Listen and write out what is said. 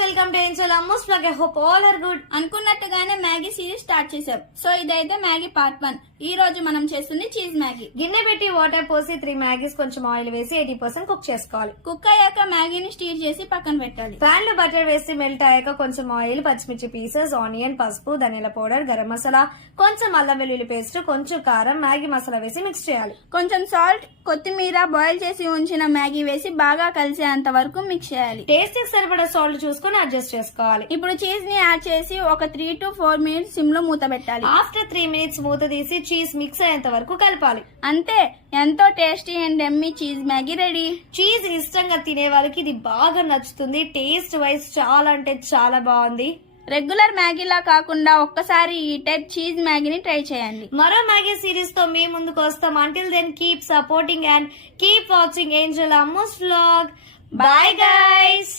Welcome to Angel Ammos blog. I hope all are good. అనుకున్నట్టుగానే Maggi series start చేసాం. So ఇదైతే Maggi part 1. ఈ రోజు మనం చేస్తుంది చీజ్ మ్యాగీ. గిన్నె పెట్టి వాటర్ పోసి 3 మ్యాగీస్ కొంచెం ఆయిల్ వేసి 80% కుక్ చేసుకోవాలి. కుక్ అయ్యాక మ్యాగీని స్టీర్ చేసి పక్కన పెట్టాలి. పాన్ లో బటర్ వేసి మెల్ట్ అయ్యాక కొంచెం ఆయిల్, పచ్చిమిర్చి పీసెస్, ఆనియన్, పసుపు, ధనియాల పౌడర్, గరం మసాలా, కొంచెం అల్లం వెల్లుల్లి పేస్ట్, కొంచెం కారం, మ్యాగీ మసాలా వేసి మిక్స్ చేయాలి. కొంచెం సాల్ట్, కొత్తిమీర, బాయిల్ చేసి ఉంచిన మ్యాగీ వేసి బాగా కలిసేంత వరకు మిక్స్ చేయాలి. టేస్ట్ కి సరిపడా సాల్ట్ చూసుకుని అడ్జస్ట్ చేసుకోవాలి. ఇప్పుడు చీజ్ ని యాడ్ చేసి ఒక 3 to 4 మినిట్స్ సిమ్ లో మూత పెట్టాలి. ఆఫ్టర్ 3 మినిట్స్ మూత తీసి చీజ్ మిక్స్ అయ్యేంత వరకు కలపాలి. అంతే, ఎంతో tasty and Emmy cheese Maggi ready. Cheese ఇష్టంగా తినే వాళ్ళకి ఇది బాగా నచ్చుతుంది. టేస్ట్ వైజ్ చాలా అంటే చాలా బాగుంది. రెగ్యులర్ మ్యాగీలా కాకుండా ఒక్కసారి ఈ టైప్ చీజ్ మ్యాగీని ట్రై చేయండి. మరో మ్యాగీ సిరీస్ తో మేము ముందుకు వస్తాం. Until then keep supporting and keep watching Angel Ammos vlog. Bye guys.